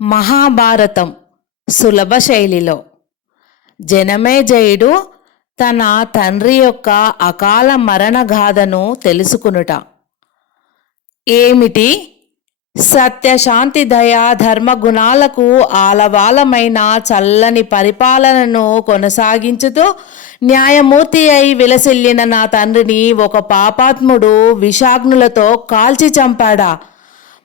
మహాభారతం సులభ శైలిలో. జనమేజయుడు తన తండ్రి యొక్క అకాల మరణ గాథను తెలుసుకునుట. ఏమిటి? సత్యశాంతి దయ ధర్మ గుణాలకు ఆలవాలమైన చల్లని పరిపాలనను కొనసాగించుతూ న్యాయమూర్తి అయి విలసిల్లిన నా తండ్రిని ఒక పాపాత్ముడు విషాగ్నులతో కాల్చి చంపాడా?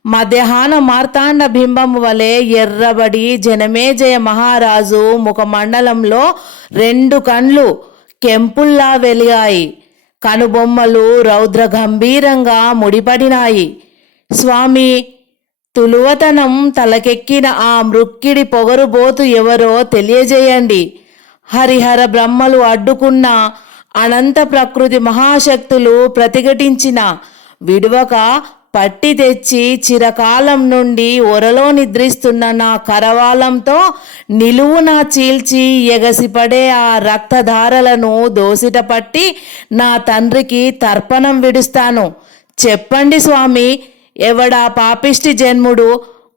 మధ్యాహ్న మార్తాండ బింబము వలె ఎర్రబడి జనమేజయ మహారాజు ముఖమండలంలో రెండు కండ్లు కెంపుల్లా వెలిగాయి. కనుబొమ్మలు రౌద్ర గంభీరంగా ముడిపడినాయి. స్వామి తులువతనం తలకెక్కిన ఆ మృక్కిడి పొగరుబోతు ఎవరో తెలియజేయండి. హరిహర బ్రహ్మలు అడ్డుకున్న అనంత ప్రకృతి మహాశక్తులు ప్రతిఘటించిన విడువక పట్టి తెచ్చి చిరకాలం నుండి ఒరలో నిద్రిస్తున్న నా కరవాలంతో నిలువున చీల్చి ఎగసిపడే ఆ రక్తధారలను దోసిట పట్టి నా తండ్రికి తర్పణం విడుస్తాను. చెప్పండి స్వామి ఎవడా పాపిష్టి జన్ముడు?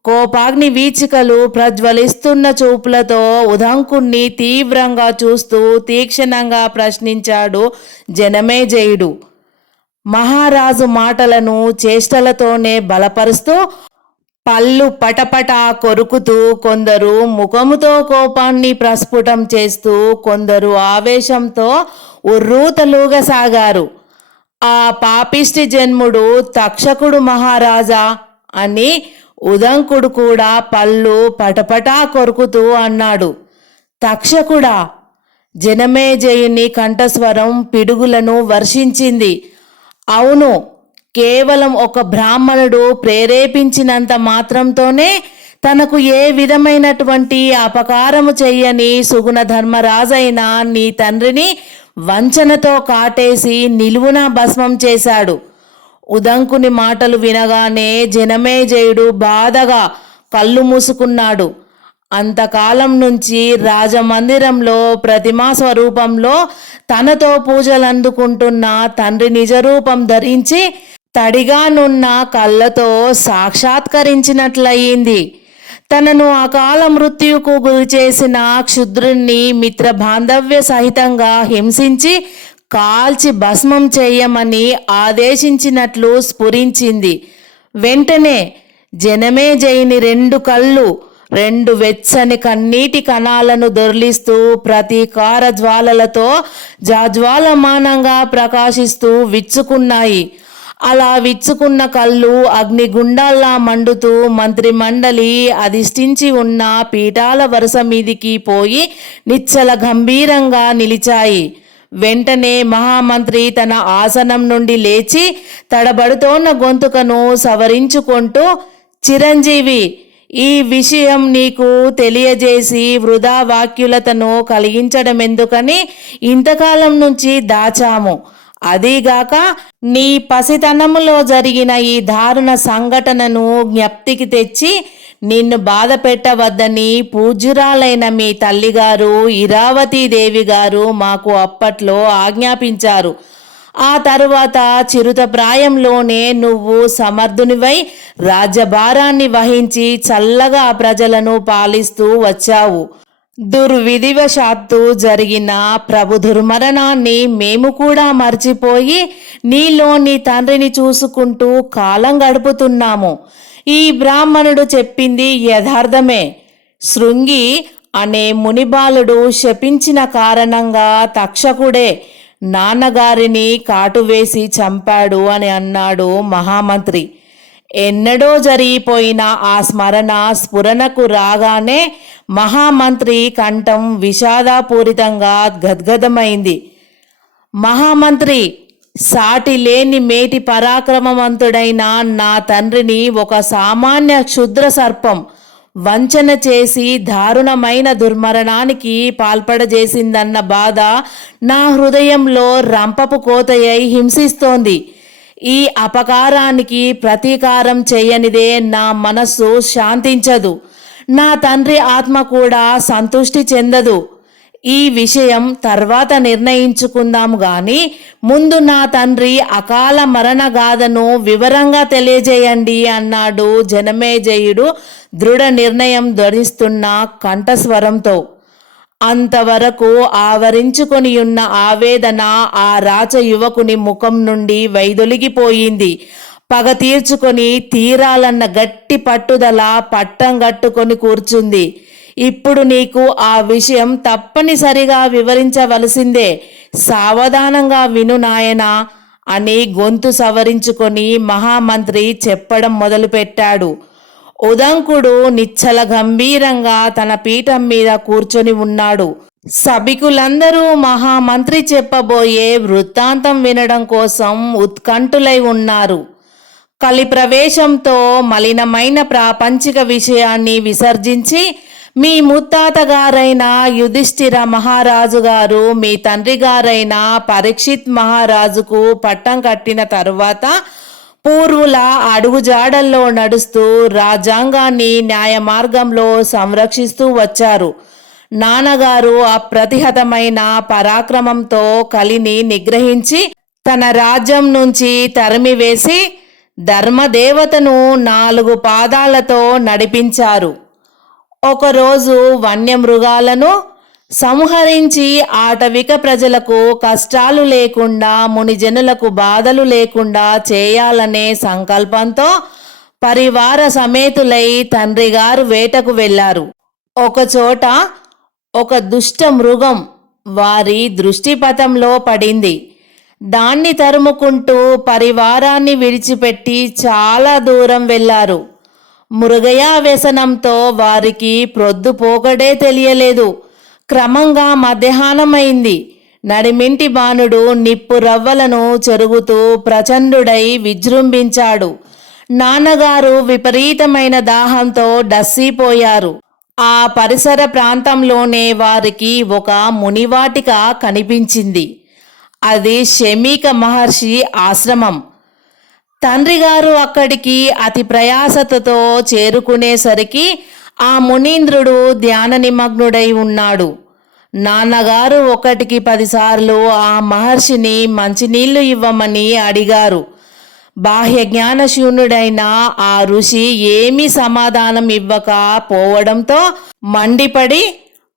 కోపాగ్ని వీచికలు ప్రజ్వలిస్తున్న చూపులతో ఉదంకుణ్ణి తీవ్రంగా చూస్తూ తీక్షణంగా ప్రశ్నించాడు జనమేజయుడు. మహారాజు మాటలను చేష్టలతోనే బలపరుస్తూ పళ్ళు పటపట కొరుకుతూ కొందరు ముఖముతో కోపాన్ని ప్రస్ఫుటం చేస్తూ కొందరు ఆవేశంతో ఉర్రూతలూగసాగారు. ఆ పాపిష్టి జన్ముడు తక్షకుడు మహారాజా అని ఉదంకుడు కూడా పళ్ళు పటపటా కొరుకుతూ అన్నాడు. తక్షకుడా జనమేజయుని కంఠస్వరం పిడుగులను వర్షించింది. అవును కేవలం ఒక బ్రాహ్మణుడు ప్రేరేపించినంత మాత్రంతోనే తనకు ఏ విధమైనటువంటి అపకారము చెయ్యని సుగుణ ధర్మరాజైన నీ తండ్రిని వంచనతో కాటేసి నిలువున భస్మం చేశాడు. ఉదంకుని మాటలు వినగానే జనమేజయుడు బాధగా కళ్ళు మూసుకున్నాడు. అంతకాలం నుంచి రాజమందిరంలో ప్రతిమా స్వరూపంలో తనతో పూజలు అందుకుంటున్న తండ్రి నిజరూపం ధరించి తడిగానున్న కళ్ళతో సాక్షాత్కరించినట్లయింది. తనను అకాల మృత్యుకు గురి చేసిన క్షుద్రుణ్ణి మిత్ర బాంధవ్య సహితంగా హింసించి కాల్చి భస్మం చేయమని ఆదేశించినట్లు స్ఫురించింది. వెంటనే జనమే జనమేజయుని రెండు కళ్ళు రెండు వెచ్చని కన్నీటి కణాలను దొర్లిస్తూ ప్రతీకార జ్వాలలతో జాజ్వాలమానంగా ప్రకాశిస్తూ విచ్చుకున్నాయి. అలా విచ్చుకున్న కళ్ళు అగ్నిగుండాల్లా మండుతూ మంత్రి మండలి అధిష్ఠించి ఉన్న పీఠాల వరుస మీదికి పోయి నిచ్చల గంభీరంగా నిలిచాయి. వెంటనే మహామంత్రి తన ఆసనం నుండి లేచి తడబడుతోన్న గొంతుకను సవరించుకుంటూ చిరంజీవి ఈ విషయం నీకు తెలియజేసి వృధా వాక్యులతను కలిగించడం ఎందుకని ఇంతకాలం నుంచి దాచాము. అదీగాక నీ పసితనములో జరిగిన ఈ దారుణ సంఘటనను జ్ఞప్తికి తెచ్చి నిన్ను బాధ పెట్టవద్దని పూజ్యురాలైన మీ తల్లిగారు ఇరావతీదేవి గారు మాకు అప్పట్లో ఆజ్ఞాపించారు. ఆ తరువాత చిరుత ప్రాయంలోనే నువ్వు సమర్థునివై రాజ్యభారాన్ని వహించి చల్లగా ప్రజలను పాలిస్తూ వచ్చావు. దుర్విధివశాత్తు జరిగిన ప్రభు దుర్మరణాన్ని మేము కూడా మర్చిపోయి నీలో నీ తండ్రిని చూసుకుంటూ కాలం గడుపుతున్నాము. ఈ బ్రాహ్మణుడు చెప్పింది యథార్థమే. శృంగి అనే మునిబాలుడు శపించిన కారణంగా తక్షకుడే నాన్నగారిని కాటువేసి చంపాడు అని అన్నాడు మహామంత్రి. ఎన్నడో జరిగిపోయిన ఆ స్మరణ స్ఫురణకు రాగానే మహామంత్రి కంఠం విషాదపూరితంగా గద్గదమైంది. మహామంత్రి సాటి లేని మేటి పరాక్రమవంతుడైన నా తండ్రిని ఒక సామాన్య క్షుద్ర సర్పం వంచన చేసి దారుణమైన దుర్మరణానికి పాల్పడజేసిందన్న బాధ నా హృదయంలో రంపపు కోతయ్యై హింసిస్తోంది. ఈ అపకారానికి ప్రతీకారం చేయనిదే నా మనస్సు శాంతించదు. నా తండ్రి ఆత్మ కూడా సంతుష్టి చెందదు. ఈ విషయం తర్వాత నిర్ణయించుకుందాము గాని ముందు నా తండ్రి అకాల మరణ గాథను వివరంగా తెలియజేయండి అన్నాడు జనమేజయుడు దృఢ నిర్ణయం ధరిస్తున్న కంఠస్వరంతో. అంతవరకు ఆవరించుకొని ఉన్న ఆవేదన ఆ రాచ యువకుని ముఖం నుండి వైదొలిగిపోయింది. పగ తీర్చుకొని తీరాలన్న గట్టి పట్టుదల పట్టం గట్టుకొని కూర్చుంది. ఇప్పుడు నీకు ఆ విషయం తప్పనిసరిగా వివరించవలసిందే. సావధానంగా విను నాయనా అని గొంతు సవరించుకొని మహామంత్రి చెప్పడం మొదలుపెట్టాడు. ఉదంకుడు నిచ్చల గంభీరంగా తన పీఠం మీద కూర్చొని ఉన్నాడు. సభికులందరూ మహామంత్రి చెప్పబోయే వృత్తాంతం వినడం కోసం ఉత్కంఠులై ఉన్నారు. కలి ప్రవేశంతో మలినమైన ప్రాపంచిక విషయాన్ని విసర్జించి మీ ముత్తాత గారైన యుధిష్ఠిర మహారాజు గారు మీ తండ్రి గారైన పరీక్షిత్ మహారాజుకు పట్టం కట్టిన తరువాత పూర్వుల అడుగుజాడల్లో నడుస్తూ రాజ్యాంగాన్ని న్యాయ మార్గంలో సంరక్షిస్తూ వచ్చారు. నాన్నగారు అప్రతిహతమైన పరాక్రమంతో కలిని నిగ్రహించి తన రాజ్యం నుంచి తరిమివేసి ధర్మదేవతను నాలుగు పాదాలతో నడిపించారు. ఒకరోజు వన్యమృగాలను సంహరించి ఆటవిక ప్రజలకు కష్టాలు లేకుండా మునిజనులకు బాధలు లేకుండా చేయాలనే సంకల్పంతో పరివార సమేతులై తండ్రి గారు వేటకు వెళ్ళారు. ఒకచోట ఒక దుష్ట మృగం వారి దృష్టిపథంలో పడింది. దాన్ని తరుముకుంటూ పరివారాన్ని విడిచిపెట్టి చాలా దూరం వెళ్ళారు. మురుగయా వ్యసనంతో వారికి ప్రొద్దుపోకడే తెలియలేదు. క్రమంగా మధ్యాహ్నమైంది. నడిమింటి బాణుడు నిప్పు రవ్వలను చెరుగుతూ ప్రచండుడై విజృంభించాడు. నాన్నగారు విపరీతమైన దాహంతో డస్సిపోయారు. ఆ పరిసర ప్రాంతంలోనే వారికి ఒక మునివాటిక కనిపించింది. అది శమీక మహర్షి ఆశ్రమం. తండ్రి గారు అక్కడికి అతి ప్రయాసతతో చేరుకునేసరికి ఆ మునీంద్రుడు ధ్యాన నిమగ్నుడై ఉన్నాడు. నాన్నగారు ఒకటికి పదిసార్లు ఆ మహర్షిని మంచినీళ్ళు ఇవ్వమని అడిగారు. బాహ్య జ్ఞానశూన్యుడైన ఆ ఋషి ఏమీ సమాధానం ఇవ్వక పోవడంతో మండిపడి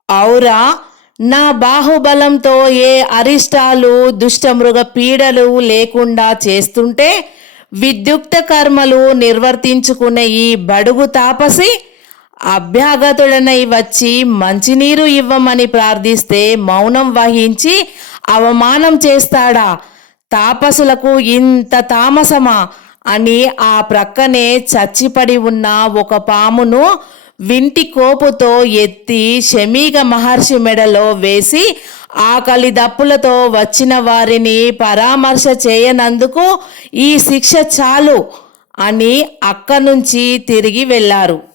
ఔరా నా బాహుబలంతో ఏ అరిష్టాలు దుష్టమృగ పీడలు లేకుండా చేస్తుంటే విద్యుక్త కర్మలు నిర్వర్తించుకునే ఈ బడుగు తాపసి అభ్యాగతుడనై వచ్చి మంచినీరు ఇవ్వమని ప్రార్థిస్తే మౌనం వహించి అవమానం చేస్తాడా? తాపసులకు ఇంత తామసమా? అని ఆ ప్రక్కనే చచ్చిపడి ఉన్న ఒక పామును వింటి కోపుతో ఎత్తి షమీగ మహర్షి మెడలో వేసి ఆకలి దప్పులతో వచ్చిన వారిని పరామర్శ చేయనందుకు ఈ శిక్ష చాలు అని అక్క నుంచి తిరిగి వెళ్ళారు.